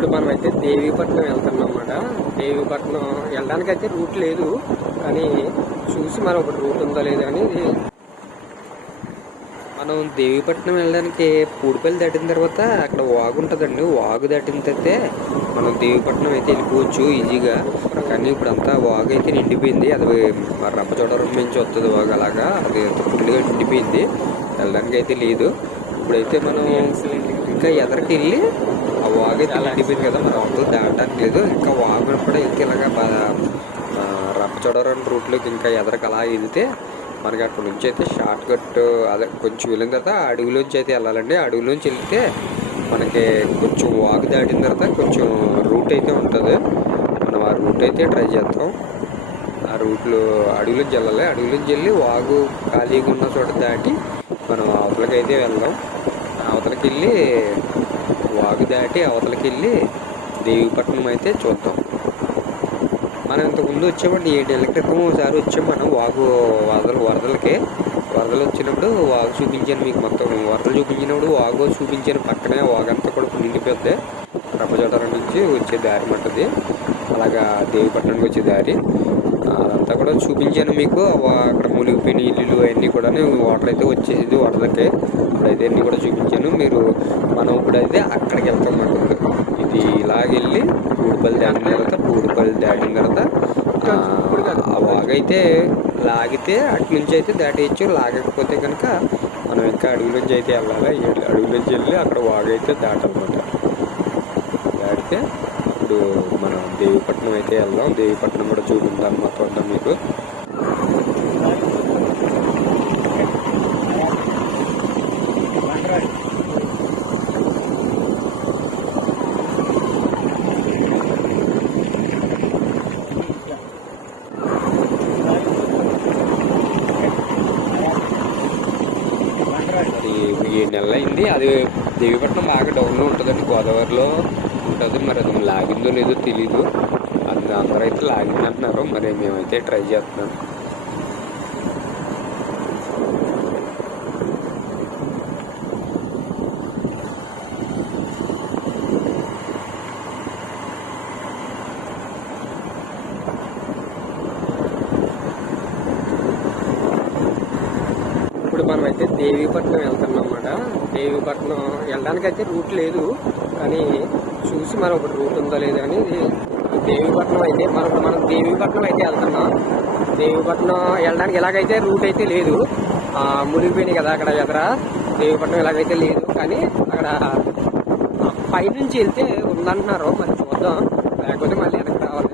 ఇప్పుడు మనం అయితే దేవీపట్నం వెళ్తున్నాం అన్నమాట దేవీపట్నం వెళ్ళడానికి అయితే రూట్ లేదు. కానీ చూసి మనం ఒక రూట్ ఉందా లేదా అని మనం దేవీపట్నం వెళ్ళడానికి పూడిపల్లి దాటిన తర్వాత అక్కడ వాగు ఉంటుందండి. వాగు దాటిన తర్వాత మనం దేవీపట్నం అయితే వెళ్ళిపోవచ్చు ఈజీగా. కానీ ఇప్పుడు అంతా వాగు అయితే నిండిపోయింది. అది మరి రంపచోడవరం నుంచి వస్తుంది వాగు అలాగా. అది అంత ఫుల్గా నిండిపోయింది. వెళ్ళడానికి అయితే లేదు. ఇప్పుడైతే మనం ఇంకా ఎదరికి వెళ్ళి వాగు అయితే నిండిపోయింది కదా మనం అవతల దాటడానికి లేదు. ఇంకా వాగు కూడా ఇంకా ఇలాగా రప్పచోడవరం రూట్లోకి ఇంకా ఎదరకు అలా వెళ్తే మనకి అక్కడ నుంచి అయితే షార్ట్ కట్ అదే కొంచెం వెళ్ళిన తర్వాత అడవిలోంచి అయితే వెళ్ళాలండి. అడవిలోంచి వెళ్తే మనకి కొంచెం వాగు దాటిన తర్వాత కొంచెం రూట్ అయితే ఉంటుంది. మనం ఆ రూట్ అయితే ట్రై చేస్తాం ఆ రూట్లో అడవిలోంచి వెళ్ళాలి. అడవిలోంచి వెళ్ళి వాగు ఖాళీగా ఉన్న చోట దాటి మనం అవతలకి అయితే వెళ్దాం. అవతలకి వెళ్ళి వాగు దాటి అవతలకి వెళ్ళి దేవీపట్నం అయితే చూద్దాం. మనం ఇంతకుముందు వచ్చామండి ఏడు నెలల క్రితం ఒకసారి వచ్చాం మనం వాగు వరదలు వరదలకి. వరదలు వచ్చినప్పుడు వాగు చూపించాను మీకు మొత్తం. వరదలు చూపించినప్పుడు వాగు చూపించాను పక్కనే వాగంతా కూడా నిండిపోద్ది రంపచోడవరం నుంచి వచ్చే దారి మట్టది అలాగా దేవిపట్నంకి వచ్చే దారి. అదంతా కూడా చూపించాను మీకు. అక్కడ మునిగిపోయిన ఇల్లు అవన్నీ కూడా వాటర్ అయితే వచ్చేసేది వరదకి అప్పుడైతే అన్నీ కూడా చూపించాను. మీరు మనం ఇప్పుడైతే అక్కడికి వెళ్తాం అన్నమాట. ఇది ఇలాగెళ్ళి పూడిపల్లి దాటిన తర్వాత పూడిపల్లి దాటిన తర్వాత ఆ, ఆ వాగైతే లాగితే అటు నుంచి అయితే దాటేయచ్చు. లాగకపోతే కనుక మనం ఇంకా అడవిలోంచి అయితే వెళ్ళాలి? ఈ అడవిలోంచి వెళ్ళి అక్కడ వాగైతే దాటాలన్నమాట. దాటితే ఇప్పుడు మనం దేవిపట్నం అయితే వెళ్దాం. దేవిపట్నం కూడా చూపించాలి మొత్తం తోట మీకు. ఏడు నెలలు అయింది. అది దేవిపట్నం బాగా డౌన్లో ఉంటుందండి గోదావరిలో. ఉంటుంది మరి అది లాగిందో లేదో తెలీదు. అది అందరూ అయితే లాగింది అంటున్నారు మరి మేమైతే ట్రై చేస్తున్నాం. ఇప్పుడు దేవీపట్నం వెళ్తున్నాం అన్నమాట. దేవీపట్నం వెళ్ళడానికి అయితే రూట్ లేదు. కానీ చూసి మరి ఒకటి రూట్ ఉందో లేదో అని దేవీపట్నం అయితే మనం మనం దేవీపట్నం అయితే వెళ్తున్నాం. దేవీపట్నం వెళ్ళడానికి ఎలాగైతే రూట్ అయితే లేదు మునిగిపోయినాయి కదా అక్కడ ఎదర దేవీపట్నం ఎలాగైతే లేదు కానీ అక్కడ పైనుంచి వెళ్తే ఉందంటున్నారు. మరి చూద్దాం. లేకపోతే మళ్ళీ వెనక రావాలి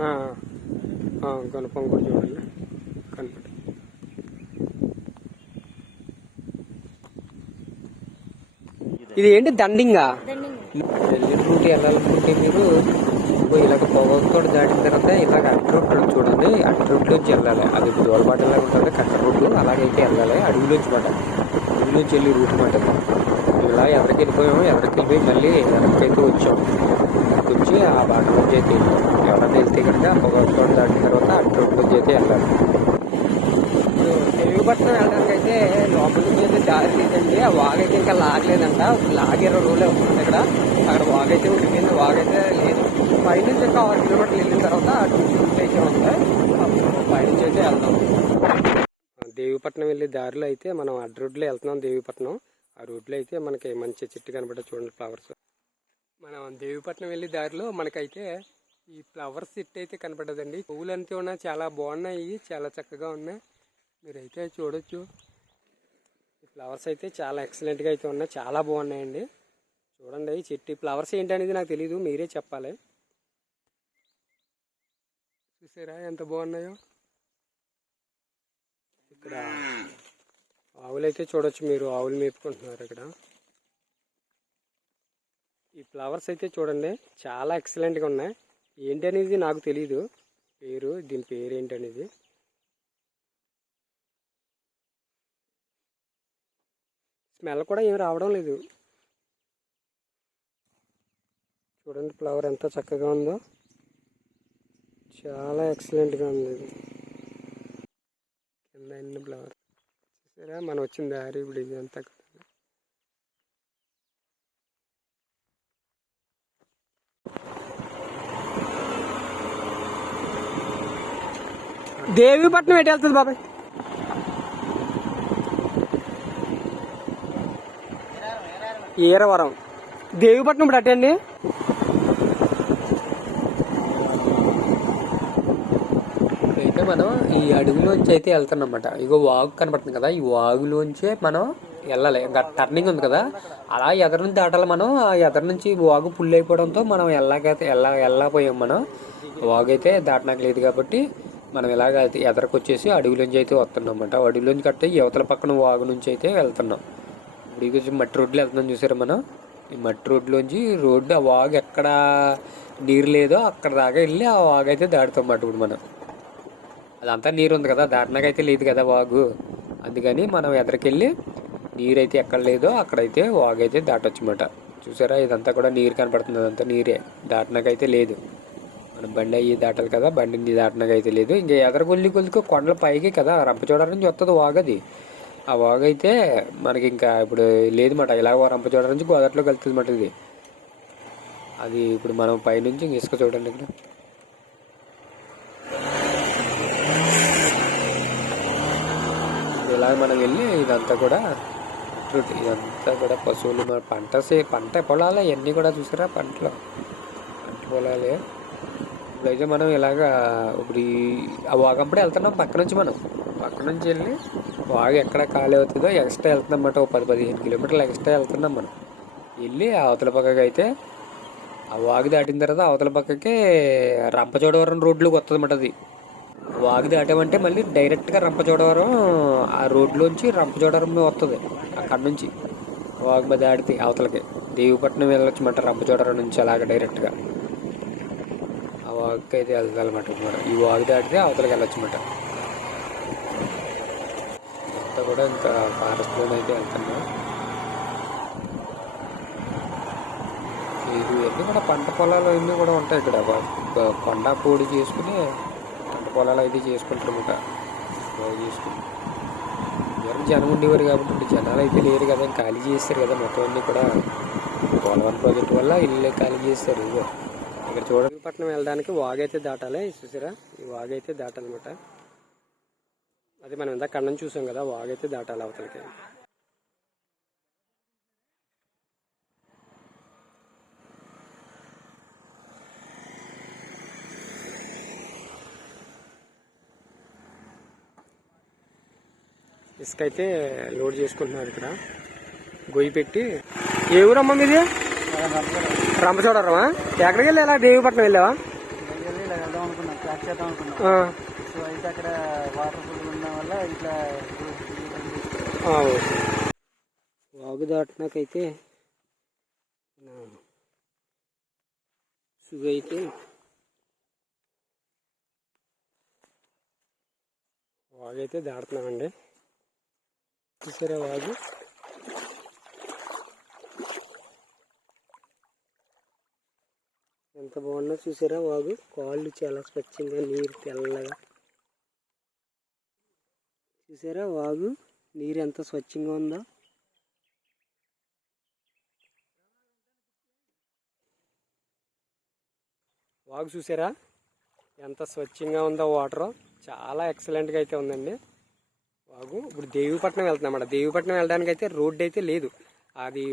ఆ, ఆ, కనుపం కూడా చూడండి కనపడి ఇది ఏంటి? దండింగా? రూట్ వెళ్ళాలనుకుంటే మీరు ఇలాగ పొగతో దాటిన తర్వాత ఇలాగ అడ్డు రూట్ చూడండి. అడ్డు రూట్లోంచి వెళ్ళాలి. అది దోలబాటలాగా ఉంటుంది. కట్ట రూట్ అలాగైతే వెళ్ళాలి. అడవిలోంచి మాట. అడవిలోంచి వెళ్ళి రూట్ మాట. ఇలా ఎదరికి వెళ్ళిపోయాము. ఎదరికి వెళ్ళిపోయి మళ్ళీ వెనక్కైతే వచ్చాం వచ్చి ఆ బాట నుంచి అయితే ఎవరైనా వెళ్తే కనుక పొగతో దాటిన తర్వాత అడ్డు రూట్లోంచి అయితే వెళ్ళాలి. తెలుగుపట్నం వెళ్ళడానికి అయితే లోపల నుంచి అయితే దారి లేదండి ఆ వాగైతే ఇంకా లాగలేదంట. లాగ్ ఇరవై రోజులే అవుతుంది ఇక్కడ. అక్కడ వాగైతే ఉండిపోయింది వాగైతే లేదు. పైనుంచి ఇంకా ఆరు కిలోమీటర్లు వెళ్ళిన తర్వాత అటు నుంచి అయితే ఉంటాయి పైనుంచి అయితే వెళ్తాం దేవిపట్నం వెళ్ళే దారిలో అయితే మనం అడ్డు రోడ్లో వెళ్తున్నాం దేవిపట్నం. ఆ రోడ్లో అయితే మనకి మంచి చెట్టు కనబడ చూడండి ఫ్లవర్స్. మనం దేవిపట్నం వెళ్ళే దారిలో మనకైతే ఈ ఫ్లవర్స్ సెట్ అయితే కనపడదండి పువ్వులు అంతే ఉన్నా చాలా బాగున్నాయి. చాలా చక్కగా ఉన్నాయి. మీరైతే చూడొచ్చు. ఈ ఫ్లవర్స్ అయితే చాలా ఎక్సలెంట్గా అయితే ఉన్నాయి. చాలా బాగున్నాయండి. చూడండి ఈ చెట్టు ఈ ఫ్లవర్స్ ఏంటనేది నాకు తెలియదు మీరే చెప్పాలి. చూసారా ఎంత బాగున్నాయో? ఇక్కడ ఆవులు అయితే చూడొచ్చు మీరు. ఆవులు మేపుకుంటున్నారు ఇక్కడ. ఈ ఫ్లవర్స్ అయితే చూడండి చాలా ఎక్సలెంట్గా ఉన్నాయి. ఏంటి అనేది నాకు తెలియదు పేరు దీని పేరు ఏంటి స్మెల్ కూడా ఏం రావడం లేదు. చూడండి ఫ్లవర్ ఎంత చక్కగా ఉందో. చాలా ఎక్సలెంట్గా ఉంది ఇది. కింద అన్ని ఫ్లవర్ చూసారా? మనం వచ్చిన దారి ఇప్పుడు ఇది ఎంత దేవీపట్నం ఎటు వెళ్తుంది బాబాయ్? ఈరవరం దేవిపట్నం ఇప్పుడు అటండి అయితే మనం ఈ అడుగులోంచి అయితే వెళ్తున్నాం ఇగో వాగు కనపడుతుంది కదా ఈ వాగులోంచే మనం వెళ్ళాలి. టర్నింగ్ ఉంది కదా అలా ఎదరు నుంచి దాటాలి మనం. ఆ ఎదరు నుంచి వాగు పుల్ అయిపోవడంతో మనం వెళ్ళకైతే వెళ్ళ వెళ్ళకపోయాం మనం. వాగు అయితే దాటనాక లేదు కాబట్టి మనం ఇలాగ అయితే ఎదరకు వచ్చేసి అడవిలోంచి అయితే వస్తున్నాం అన్నమాట అడవిలోంచి కట్టే యువతల పక్కన వాగు నుంచి అయితే వెళ్తున్నాం. ఇప్పుడు ఇది మట్టి రోడ్లు వెళ్తున్నాం చూసారా మనం? ఈ మట్టి రోడ్లోంచి రోడ్డు ఆ వాగు ఎక్కడ నీరు లేదో అక్కడ దాకా వెళ్ళి ఆ వాగు అయితే దాటుతాం అన్నమాట ఇప్పుడు మనం. అదంతా నీరు ఉంది కదా దాటినాకైతే లేదు కదా వాగు. అందుకని మనం ఎదరికెళ్ళి నీరు అయితే ఎక్కడ లేదో అక్కడైతే వాగు అయితే దాటొచ్చు అన్నమాట. చూసారా? ఇదంతా కూడా నీరు కనపడుతుంది అదంతా నీరే. దాటినాకైతే లేదు. మన బండి అయ్యి దాటాలి కదా బండిని దాటినాకైతే లేదు. ఇంకా ఎదర కొల్లి కొలికి కొండల పైకి కదా రంపచోడవరం నుంచి వస్తుంది వాగది. ఆ వాగు అయితే మనకి ఇంకా ఇప్పుడు లేదు మాట. ఇలా రంపచోడవరం నుంచి గోదావరిలోకి వెళ్తుంది మాట ఇది. అది ఇప్పుడు మనం పైనుంచి ఇసుక చూడండి ఇక్కడ ఇలా మనం వెళ్ళి ఇదంతా కూడా ఇదంతా కూడా పశువులు మన పంట సే పంట పొలాలు ఇవన్నీ కూడా చూసారా పంటలు? పంట పొలాలే. ఇప్పుడైతే మనం ఇలాగా ఇప్పుడు ఈ ఆ వాగంపడే వెళ్తున్నాం పక్క నుంచి మనం. పక్క నుంచి వెళ్ళి వాగు ఎక్కడ ఖాళీ అవుతుందో ఎక్స్ట్రా వెళ్తుందన్నమాట అన్నమాట ఒక పది పదిహేను కిలోమీటర్లు ఎక్స్ట్రా వెళ్తున్నాం మనం. వెళ్ళి అవతల పక్కకి అయితే ఆ వాగు దాటిన తర్వాత అవతల పక్కకే రంపచోడవరం రోడ్లోకి వస్తుంది అన్నమాట అది. వాగు దాటామంటే మళ్ళీ డైరెక్ట్గా రంపచోడవరం ఆ రోడ్లోంచి రంపచోడవరం వస్తుంది అక్కడ నుంచి వాగు మీద దాటితే అవతలకి. దేవిపట్నం వెళ్ళొచ్చు మాట రంపచోడవరం నుంచి అలాగ డైరెక్ట్గా. ఆ వాగుకి అయితే వెళ్తుంది మనం. ఈ వాగు దాటితే అవతలకి వెళ్ళొచ్చు మాట. అంతా కూడా ఇంకా ఫారెస్ట్లోనే అయితే వెళ్తున్నాం. ఇది ఇవన్నీ కూడా పంట పొలాలు అన్నీ కూడా ఉంటాయి ఇక్కడ. కొండ పొడి చేసుకుని పంట పొలాలు అయితే చేసుకుంటారు అన్నమాట బాగా చేసుకుని. ఎవరు జనం ఉండేవారు కాబట్టి జనాలు అయితే లేరు కదా ఖాళీ చేస్తారు కదా మొత్తం అన్ని కూడా. పోలవరం ప్రాజెక్ట్ వల్ల ఇల్లు ఖాళీ చేస్తారు ఇదిగో ఇక్కడ చూడండి వెళ్ళడానికి వాగైతే దాటాలి చూసారా? ఈ వాగైతే దాటాలన్నమాట. అది మనం ఇందాక కన్నం చూసాం కదా వాగైతే దాటాలి అవతలకి. ఇసుక అయితే లోడ్ చేసుకుంటున్నారు ఇక్కడ. గొయ్యి పెట్టి. ఏ ఊరమ్మా మీది? రంపచోడరమా ఎక్కడికి వెళ్ళి దేవిపట్నం వెళ్ళావా? అయితే వల్ల ఇట్లా వాగు దాటినాకైతే సుగు అయితే వాగు అయితే దాడుతున్నామండి చూసారా వాగు? ఎంత బాగున్నా చూసారా వాగు? కాళ్ళు చాలా స్వచ్ఛంగా నీరు తెల్లగా చూసారా? వాగు. నీరు ఎంత స్వచ్ఛంగా ఉందో. వాగు చూసారా? ఎంత స్వచ్ఛంగా ఉందో వాటర్. చాలా ఎక్సలెంట్గా అయితే ఉందండి. వాగు. ఇప్పుడు దేవీపట్నం వెళ్తున్నామాట దేవీపట్నం వెళ్ళడానికి అయితే రోడ్డు అయితే లేదు. అది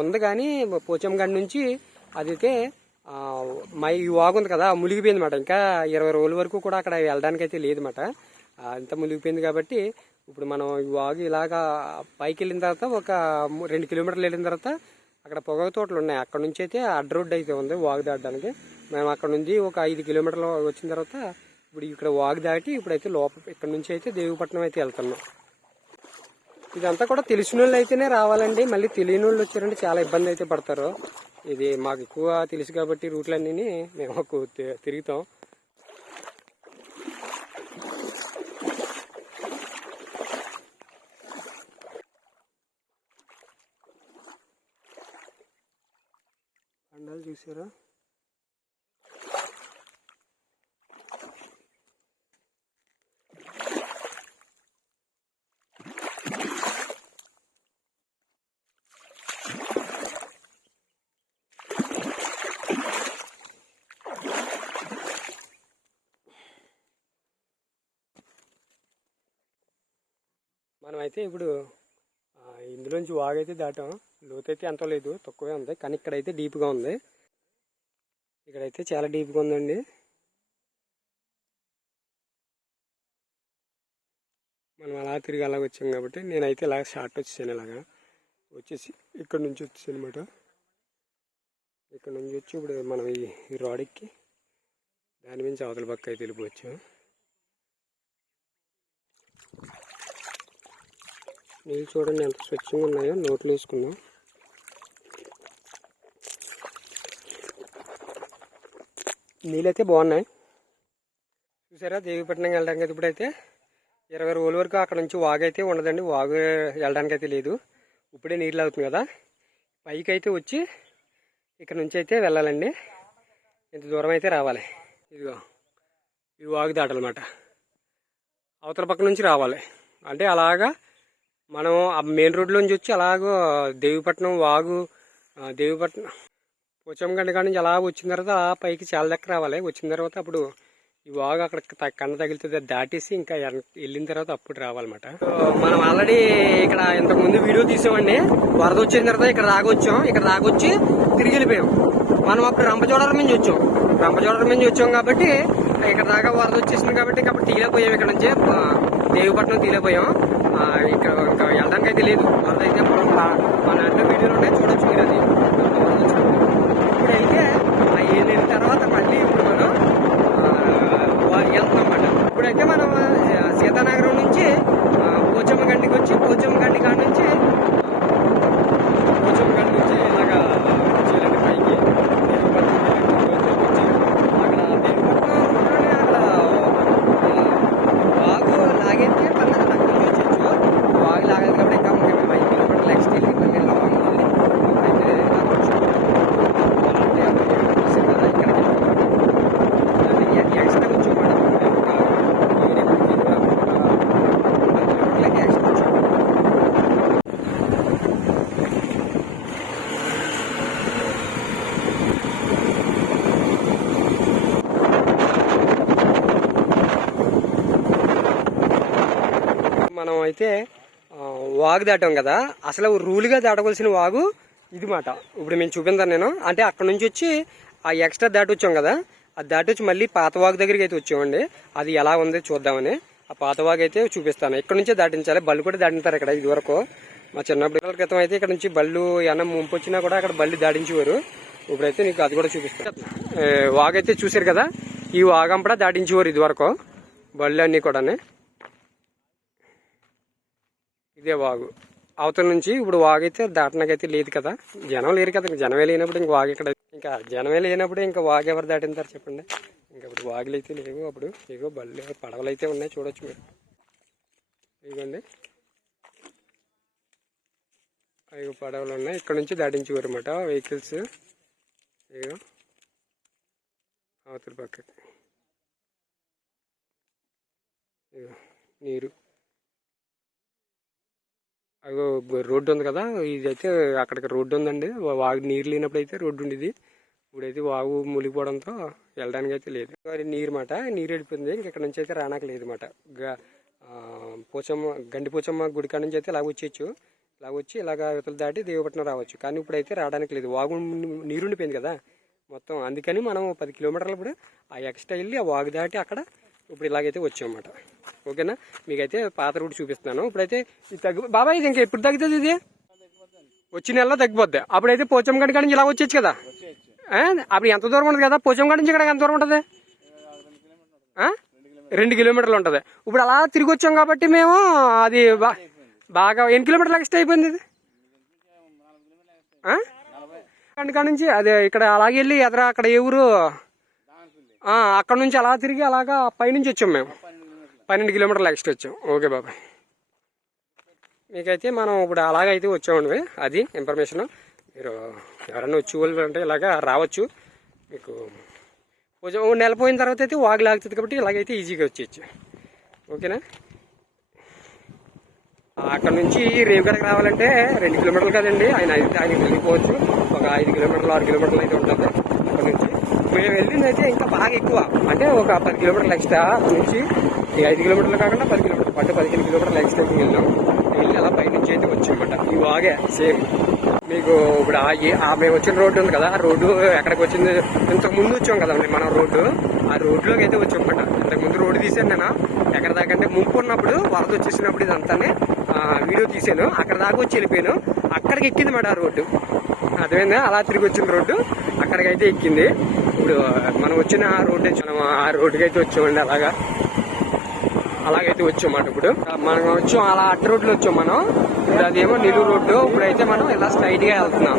ఉంది కానీ పోచంగడ్ నుంచి అదైతే మై ఈ వాగు ఉంది కదా మునిగిపోయింది మాట ఇంకా ఇరవై రోజుల వరకు కూడా అక్కడ వెళ్ళడానికి అయితే లేదు మాట అంత మునిగిపోయింది కాబట్టి ఇప్పుడు మనం ఈ వాగు ఇలాగా పైకి వెళ్ళిన తర్వాత ఒక రెండు కిలోమీటర్లు వెళ్ళిన తర్వాత అక్కడ పొగ తోటలు ఉన్నాయి. అక్కడ నుంచి అయితే అడ్డ రోడ్డు అయితే ఉంది వాగు దాటడానికి. మేము అక్కడ నుంచి ఒక ఐదు కిలోమీటర్లు వచ్చిన తర్వాత ఇప్పుడు ఇక్కడ వాగు దాటి ఇప్పుడైతే లోపల ఇక్కడ నుంచి అయితే దేవిపట్నం అయితే వెళ్తున్నాం. ఇదంతా కూడా తెలిసిన వాళ్ళు అయితేనే రావాలండి. మళ్ళీ తెలియని వాళ్ళు వచ్చారంటే చాలా ఇబ్బంది అయితే పడతారు. ఇది మాకు ఎక్కువ తెలుసు కాబట్టి రూట్లన్నీ మేము తి- తిరుగుతాం. పిల్లలు చూసారా మనమైతే ఇప్పుడు ఇందులోంచి వాగైతే దాటాం. లోతైతే ఎంతో లేదు తక్కువే ఉంది. కానీ ఇక్కడైతే డీప్గా ఉంది. ఇక్కడైతే చాలా డీప్గా ఉందండి. మనం అలా తిరిగి అలా వచ్చాం కాబట్టి నేనైతే ఇలా షార్ట్ వచ్చేసాను ఇలాగా. వచ్చేసి ఇక్కడ నుంచి వచ్చేసాను అనమాట ఇక్కడ నుంచి వచ్చి ఇప్పుడు మనం ఈ ఈ ఎక్కి దాని నుంచి అవతల పక్క అయితే వెళ్ళిపోవచ్చు. నీళ్ళు చూడండి ఎంత స్వచ్ఛంగా ఉన్నాయో నోట్లు వేసుకుందాం. నీళ్ళైతే బాగున్నాయి. చూసారా దేవిపట్నం వెళ్ళడానికి అయితే ఇప్పుడైతే ఇరవై రోజుల వరకు అక్కడ నుంచి వాగు అయితే ఉండదండి. వాగు వెళ్ళడానికి అయితే లేదు. ఇప్పుడే నీళ్ళు అవుతుంది కదా. పైకి అయితే వచ్చి ఇక్కడ నుంచి అయితే వెళ్ళాలండి. ఇంత దూరం అయితే రావాలి. ఇదిగో ఈ వాగు దాటాలన్నమాట. అవతల పక్క నుంచి రావాలి. అంటే అలాగా మనం ఆ మెయిన్ రోడ్లోంచి వచ్చి అలాగో దేవిపట్నం వాగు దేవిపట్నం పోచమ్మగండి కాడ నుంచి అలా వచ్చిన తర్వాత పైకి చాలా దగ్గర రావాలి. వచ్చిన తర్వాత అప్పుడు ఈ వాగు అక్కడ కన్న తగిలితే దాటేసి ఇంకా వెళ్ళిన తర్వాత అప్పుడు రావాలన్నమాట. మనం ఆల్రెడీ ఇక్కడ ఇంతకు ముందు వీడియో తీసామండి. వరద వచ్చిన తర్వాత ఇక్కడ రాగొచ్చాం. ఇక్కడ రాగొచ్చి తిరిగి వెళ్ళిపోయాం. మనం అప్పుడు రంపచోడవరం నుంచి వచ్చాం. రంపచోడవరం నుంచి వచ్చాం కాబట్టి ఇక్కడ దాకా వరద వచ్చేసింది కాబట్టి ఇంకా అప్పుడు తీలేపోయాం ఇక్కడ నుంచి. ఆ, దేవిపట్నం తీలేపోయాం ఇక్కడ ఇంకా వెళ్ళడానికి అయితే లేదు. వరద అయితే మన అన్ని వీడియోలు ఉన్నాయి. చూడొచ్చు మీరు అది ఇప్పుడైతే ఆ ఏళ్ళిన తర్వాత మళ్ళీ ఇప్పుడు మనం ఆ, వా- వెళ్తాం అన్నమాట ఇప్పుడైతే మనం సీతానగరం నుంచి పోచమ్మ గండికి వచ్చి పోచమ్మ గండి కాడ నుంచి పోచమ్మ గండి నుంచి ఇలాగా వచ్చేయాలండి పైకి దేవపట్నం వచ్చి అక్కడ దేవపట్నం రోడ్లోనే అక్కడ ఆ, వాగు లాగైతే పర్లేదు అక్కడ నుంచి వచ్చేయచ్చు వాగు లాగదు కాబట్టి ఇంకా మేము ఐదు కిలోమీటర్లు నెక్స్ట్ వెళ్ళి మళ్ళీ ఇలా వాగు వెళ్ళి అయితే రావచ్చు అంటే అప్పుడు చూసాం కదా ఇక్కడికి ఎక్స్ట్రా వచ్చాం మేడం ఎక్స్ట్రా వచ్చాం మనం అయితే వాగు దాటాం కదా. అసలు రూల్గా దాటవలసిన వాగు ఇది మాట. ఇప్పుడు మేము చూపించాను నేను. అంటే అక్కడ నుంచి వచ్చి ఆ ఎక్స్ట్రా దాటి వచ్చాం కదా. అది దాటి వచ్చి మళ్ళీ పాత వాగు దగ్గరికి అయితే వచ్చామండి. అది ఎలా ఉంది చూద్దామని. ఆ పాత వాగు అయితే చూపిస్తాను. ఇక్కడ నుంచే దాటించాలి. బళ్ళు కూడా దాటింటారు ఇక్కడ ఇది వరకు మా చిన్నప్పుడు క్రితం అయితే ఇక్కడ నుంచి బళ్ళు ఏమన్నా ముంపు వచ్చినా కూడా అక్కడ బళ్ళు దాటించేవారు. ఇప్పుడైతే నీకు అది కూడా చూపిస్తాను. వాగైతే వాగు అయితే చూసారు కదా. ఈ వాగంపడా దాటించేవారు ఇది వరకు బళ్ళు అన్నీ కూడా ఇదే వాగు. అవతల నుంచి ఇప్పుడు వాగు అయితే దాటనకైతే లేదు కదా. జనం లేరు కదా. జనమే లేనప్పుడు ఇంక వాగు ఇక్కడ ఇంకా జనమే లేనప్పుడు ఇంకా వాగు ఎవరు దాటింటారు చెప్పండి. ఇంకా ఇప్పుడు వాగులు అయితే లేవు అప్పుడు. ఇగో బళ్ళు పడవలు అయితే ఉన్నాయి చూడొచ్చు మీరు. ఇదిగోండి. ఇగో పడవలు ఉన్నాయి. ఇక్కడ నుంచి దాటించేవారు అనమాట వెహికల్స్. ఇగో అవతల పక్కకి. ఇగో నీరు. రోడ్డు ఉంది కదా ఇదైతే అక్కడికి రోడ్డు ఉందండి వాగు నీరు లేనప్పుడు అయితే రోడ్డు ఉండేది ఇప్పుడైతే వాగు మునిగిపోవడంతో వెళ్ళడానికి అయితే లేదు. మరి నీరు మాట నీరు వెళ్ళిపోయింది. ఇంక ఇక్కడ నుంచి అయితే రానాక లేదు మాట పోచమ్మ గండి పోచమ్మ గుడి కాడ నుంచి అయితే ఇలా వచ్చేయచ్చు. ఇలా వచ్చి ఇలాగ యువతలు దాటి దేవపట్నం రావచ్చు. కానీ ఇప్పుడైతే రావడానికి లేదు. వాగు నీరుండిపోయింది కదా మొత్తం. అందుకని మనం పది కిలోమీటర్లు ఇప్పుడు ఆ ఎక్స్ట్రా వెళ్ళి ఆ వాగు దాటి అక్కడ ఇప్పుడు ఇలాగైతే వచ్చామన్నమాట. ఓకేనా? మీకైతే పాత రూట్ చూపిస్తున్నాను. ఇప్పుడైతే ఇది తగ్గు బాబాయ్ ఇది ఇంకా ఎప్పుడు తగ్గుతుంది ఇది? వచ్చి నెలలో తగ్గిపోద్ది. అప్పుడైతే పోచమ్మ గడి కాడ నుంచి ఇలా వచ్చేచ్చు కదా? అప్పుడు ఎంత దూరం ఉంటుంది కదా? పోచమ్మ గడి నుంచి ఇక్కడ ఎంత దూరం ఉంటుంది? రెండు కిలోమీటర్లు ఉంటుంది. ఇప్పుడు అలా తిరిగి వచ్చాం కాబట్టి మేము అది బాగా ఎన్ని కిలోమీటర్లు ఎక్స్ట్రా అయిపోయింది ఇది? కాడ నుంచి అదే ఇక్కడ అలాగే వెళ్ళి ఎదర అక్కడ ఏ ఊరు? అక్కడ నుంచి అలా తిరిగి అలాగా పైనుంచి వచ్చాం మేము. పన్నెండు కిలోమీటర్లు ఎక్స్ట్రా వచ్చాం. ఓకే బాబాయ్. మీకైతే మనం ఇప్పుడు అలాగైతే వచ్చామండి. అది ఇన్ఫర్మేషన్. మీరు ఎవరైనా వచ్చి వాళ్ళు అంటే ఇలాగా రావచ్చు. మీకు కొంచెం నెల పోయిన తర్వాత అయితే వాగు లాగుతుంది కాబట్టి ఇలాగైతే ఈజీగా వచ్చేయచ్చు. ఓకేనా? అక్కడ నుంచి రేవుగడకి రావాలంటే రెండు కిలోమీటర్లు కదండి. ఆయన ఐదు ఆయన వెళ్ళిపోవచ్చు. ఒక ఐదు కిలోమీటర్లు ఆరు కిలోమీటర్లు అయితే ఉంటుంది అక్కడ నుంచి. మేము వెళ్ళిందైతే ఇంకా బాగా ఎక్కువ. అంటే ఒక పది కిలోమీటర్లు ఎక్స్ట్రా నుంచి ఈ ఐదు కిలోమీటర్లు కాకుండా పది కిలోమీటర్లు పట్టు పదిహేను కిలోమీటర్లు ఎక్స్ట్రా వెళ్ళాం. సైడ్ నుంచి అయితే వచ్చామన్నమాట. ఈ వాగే సేమ్. మీకు ఇప్పుడు ఆ ఆ మేము వచ్చిన రోడ్డు ఉంది కదా ఆ రోడ్డు ఎక్కడికి వచ్చింది ఇంతకు ముందు వచ్చాం కదా మనం రోడ్డు. ఆ రోడ్లోకి అయితే వచ్చాం అనమాట ఇంతకు ముందు రోడ్డు తీసాను నేను. ఎక్కడ దాకా అంటే ముంపు ఉన్నప్పుడు వరద వచ్చేసినప్పుడు ఇదంతానే వీడియో తీసాను అక్కడ దాకా వచ్చి వెళ్ళిపోయాను. అక్కడికి ఎక్కింది మాట ఆ రోడ్డు. అర్థమైందా అలా తిరిగి వచ్చిన రోడ్డు. అక్కడికైతే ఎక్కింది. ఇప్పుడు మనం వచ్చిన ఆ రోడ్డు మనం ఆ రోడ్డుకి అయితే వచ్చామండి అలాగా. అలాగైతే వచ్చామాట ఇప్పుడు. మనం వచ్చాం అలా అడ్డ రోడ్లో వచ్చాం మనం. ఇప్పుడు అదేమో నిలువు రోడ్డు. ఇప్పుడైతే మనం ఇలా స్ట్రైట్గా వెళ్తున్నాం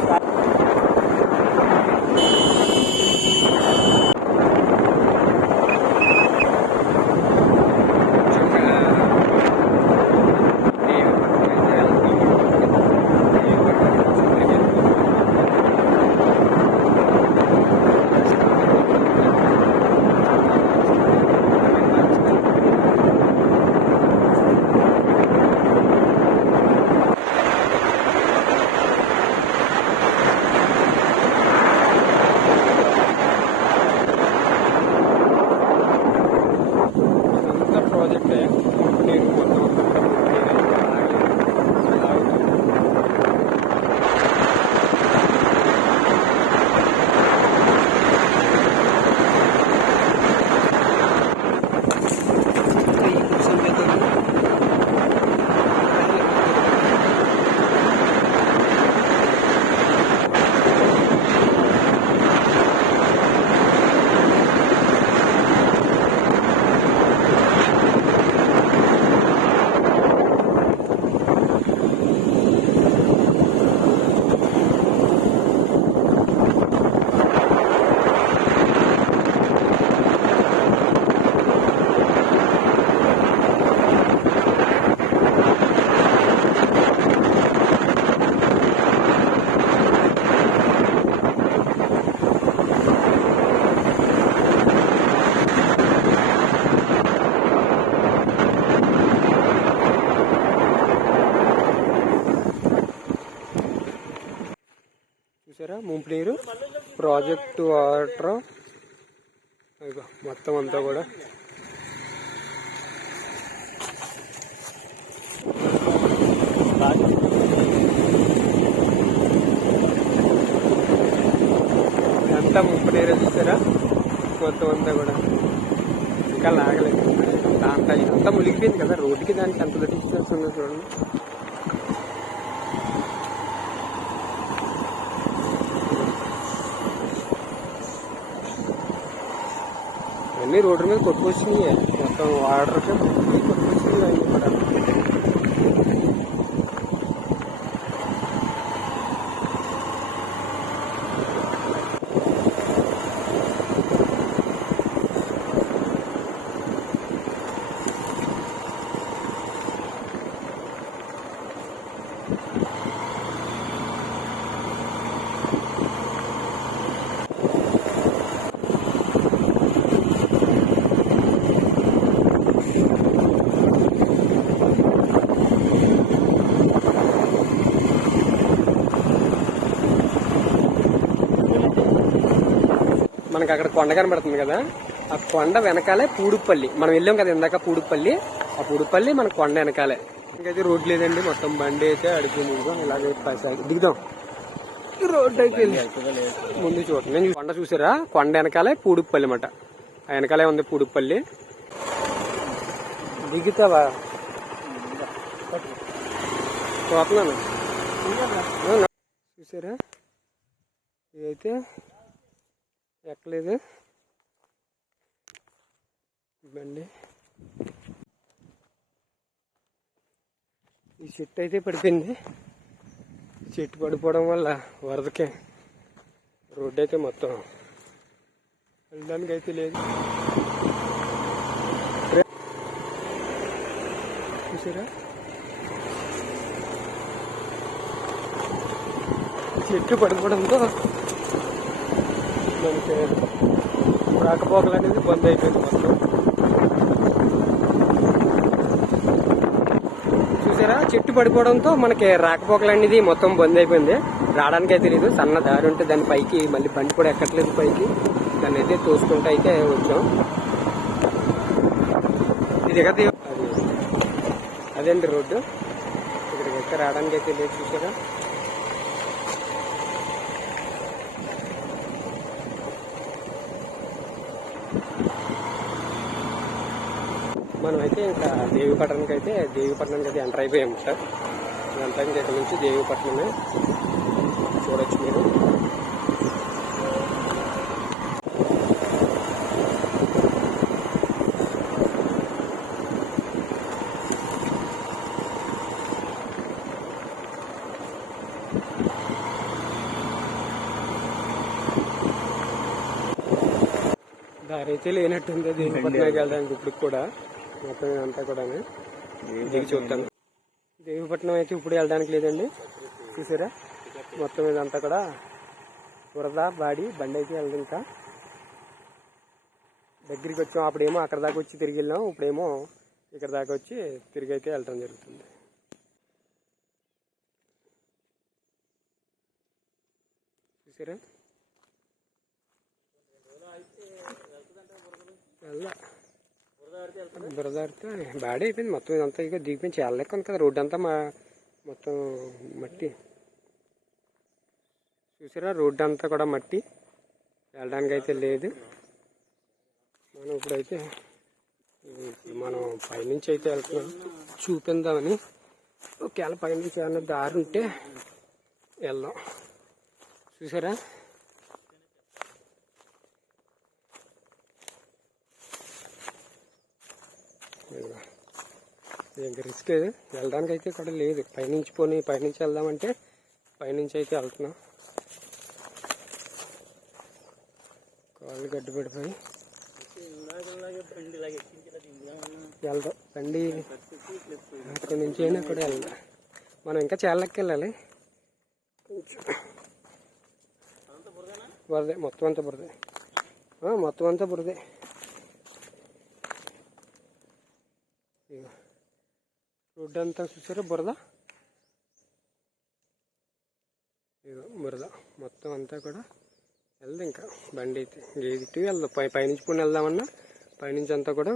అంతా ప్రాజెక్ట్ నేను మొత్తం చూసారా ముంపు నీరు ప్రాజెక్టు వాటర్ మొత్తం అంతా కూడా. అంతా ముప్పై నీరు చూసారా మొత్తం అంతా కూడా. ఇంకా లాగలేదు. దాంట్లో అంతా మునిగిపోయింది కదా రోడ్డుకి దానికి ఎంత డిస్టెన్స్ ఉందో చూడండి. అన్ని రోడ్డు మీద కొట్టుకొచ్చినాయి. మొత్తం వాటర్ కొట్టుకొచ్చినాయి అన్ని కూడా. మనకి అక్కడ కొండ కనబడుతుంది కదా? ఆ కొండ వెనకాలే పూడుపల్లి. మనం వెళ్ళాం కదా ఇందాక పూడుపల్లి. ఆ పూడుపల్లి మన కొండ వెనకాలే. ఇంకైతే రోడ్ లేదండి. మొత్తం బండి అయితే అడిగింది ఇదిగో ఇలాగే దిగుదాం. రోడ్ అయిపోయింది ముందు చూడండి. నేను కొండ చూసారా? కొండ వెనకాలే పూడుపల్లి అన్నమాట. ఆ వెనకాలే ఉంది పూడుపల్లి. దిగుతావా? అవునా? చూసారా? ఇదైతే ఎక్కలేదు. ఇవ్వండి. ఈ చెట్టు అయితే పడిపోయింది. చెట్టు పడిపోవడం వల్ల వరదకే రోడ్డు అయితే మొత్తం వెళ్ళడానికి అయితే లేదు. చూసారా? చెట్టు పడిపోవడంతో మనకి రాకపోకలు అనేది బంద్ అయిపోయింది మొత్తం. చూసారా? చెట్టు పడిపోవడంతో మనకి రాకపోకలు అనేది మొత్తం బంద్ అయిపోయింది. రావడానికే తెలియదు సన్న దారి ఉంటే దాని పైకి మళ్ళీ బండి కూడా ఎక్కట్లేదు పైకి. దాన్ని అయితే తోసుకుంటూ అయితే వచ్చాం. ఇది కదా అదేంటి రోడ్డు? ఇక్కడికి ఎక్కడ రావడానికి అయితే లేదు చూసారా? మనమైతే ఇంకా దేవీపట్నానికి అయితే దేవీపట్నానికి అయితే ఎంటర్ అయిపోయాం సార్ ఇదంతా ఇంకా ఇక్కడ నుంచి దేవీపట్నమే చూడొచ్చు మీరు. దారి అయితే లేనట్టుంది దేవీపట్నానికి వెళ్ళడానికి ఇప్పుడు కూడా. మొత్తం ఇదంతా కూడా దిగి చూస్తాను దేవీపట్నం అయితే ఇప్పుడు వెళ్ళడానికి లేదండి. చూసారా? మొత్తం ఇదంతా కూడా బురద బాడి బండి అయితే వెళ్ళదు ఇంకా. దగ్గరికి వచ్చాం. అప్పుడేమో అక్కడ దాకా వచ్చి తిరిగి వెళ్ళాం. ఇప్పుడేమో ఇక్కడ దాకా వచ్చి తిరిగి అయితే వెళ్ళటం జరుగుతుంది. చూసారా? వెళ్ళా. బురద ఆడితే బాడీ అయిపోయింది. మొత్తం ఇదంతా ఇక దిగిపోయింది. చాలా లెక్క ఉంది కదా. రోడ్డు అంతా మా మొత్తం మట్టి. చూసారా? రోడ్డు అంతా కూడా మట్టి. వెళ్ళడానికి అయితే లేదు. మనం ఇప్పుడైతే మనం పైనుంచి అయితే వెళ్తున్నాం. చూపిందామని ఒకవేళ పైనుంచి ఏమైనా దారి ఉంటే వెళ్దాం. చూసారా? ఇంకా రిస్క్ వెళ్ళడానికి అయితే ఇక్కడ లేదు. పైనుంచి పోనీ పైనుంచి వెళ్దామంటే పైనుంచి అయితే వెళ్తున్నాం. కాళ్ళు గడ్డి పడిపోయి. వెళ్దాం. బండి అక్కడి నుంచి అయినా కూడా వెళ్దాం. మనం ఇంకా చేళ్ళకి వెళ్ళాలి. బురదే. మొత్తం అంతా బురదే. మొత్తం అంతా బురదే ఇదిగో. రోడ్డు అంతా చూసారా? బురద? ఇదో బురద. మొత్తం అంతా కూడా వెళ్దాం ఇంకా. బండి అయితే. గేది ఇటు వెళ్దాం. పై పైనుంచి పోనీ వెళ్దామన్నా పైనుంచి అంతా కూడా